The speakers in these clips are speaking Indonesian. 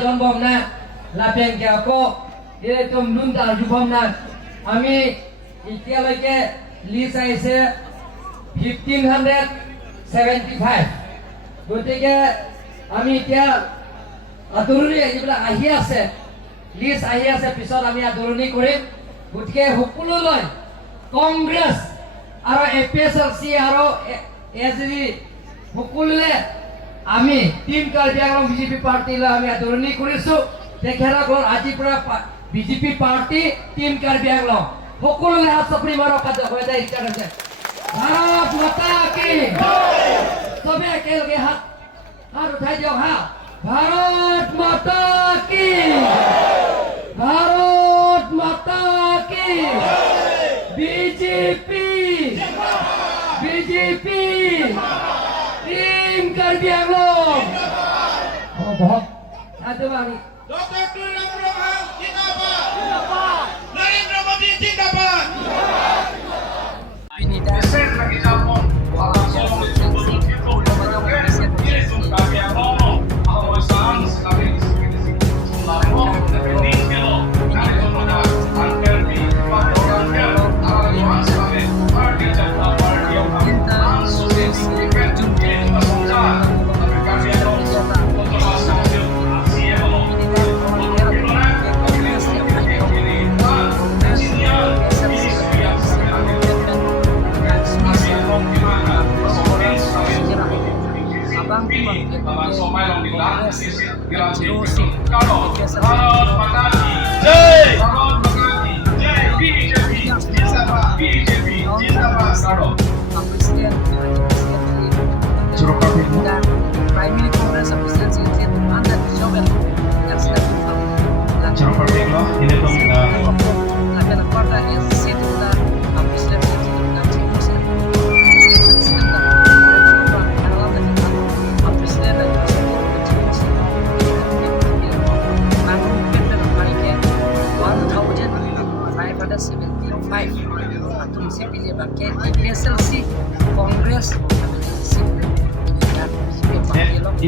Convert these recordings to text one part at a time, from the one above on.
জন্মনা লাপেং কেকো এরকম নুনটা যুবমনা আমি এতিয়ালৈকে লিষ্ট আহিছে 1575 গতিকে আমি এতিয়া আদৰণি যিবিলাক আহি আছে লিষ্ট আহি আছে পিছত আমি আদৰণি কৰিম গতিকে সকলোলৈ কংগ্ৰেছ আৰু এপিএছএলচি আৰু এছডি সকলোৱে আমি টিম কাৰ্বি আংলং বিজেপি পাৰ্টিলৈ আমি আদৰণি কৰিছো তেখেতসকলৰ আজিৰ পৰা বিজেপি পাৰ্টি টিম কাৰ্বি আংলং সকলোলৈ হাত চাপৰি মাৰক হৈ যায় ইচ্ছা আছে ভাৰত মাতা কি চবে একেলগে হাত উঠাই দিয়ক হা ভাৰত মাতা কি ভাৰত মাতা কি বিজেপি বিজেপি টিম কাৰ্বি আংলং বহুত ধন্যবাদ ডক্টর তুলনাম রহমান জিন্দাবাদ নরেন্দ্র মোদী জিন্দাবাদ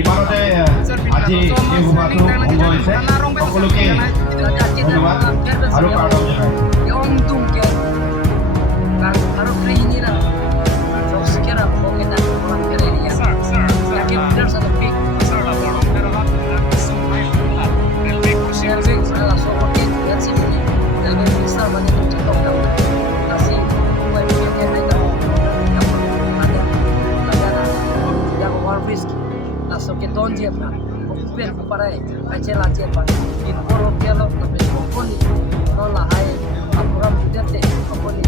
ইমানতে আজি এই সভাটো ভংগ হৈছে সকলোকে ধন্যবাদ আৰু প্ৰাৰ্থনা que donde para ocupar para cachela chepa in poro pialo na pe poni no la hai apuram dete poni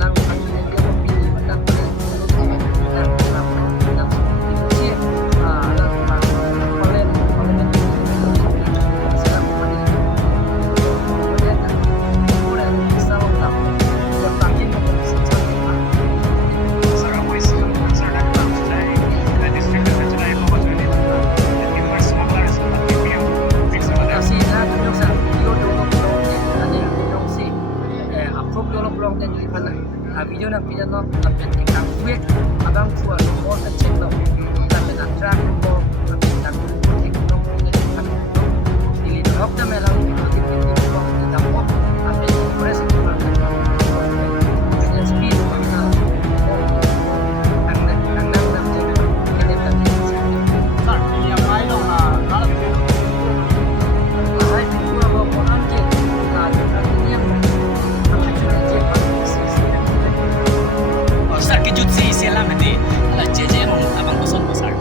lang akile dia pini dan pele dan si ala palen sekarang poni deta pura bisa kita bertanding secara sekarang wis sekarang video na video no tapet ikang quick abang tua no more and check no tapet na track no tapet na quick no ini drop the melang di dapo tapet press itu dengan speed na ang kene tadi start yang lain na lalu hai pura ko konan ke na ini Sar kejut sih selam nanti ala jeje abang bosan besar.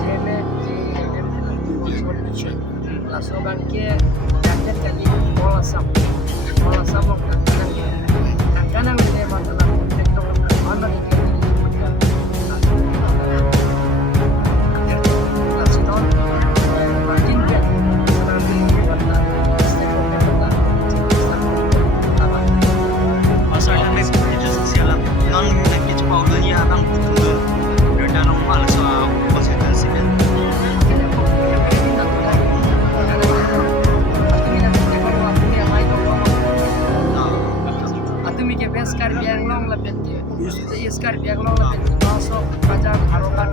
Iskar biang long lebet, Iskar biang long lebet, masuk pajak harokan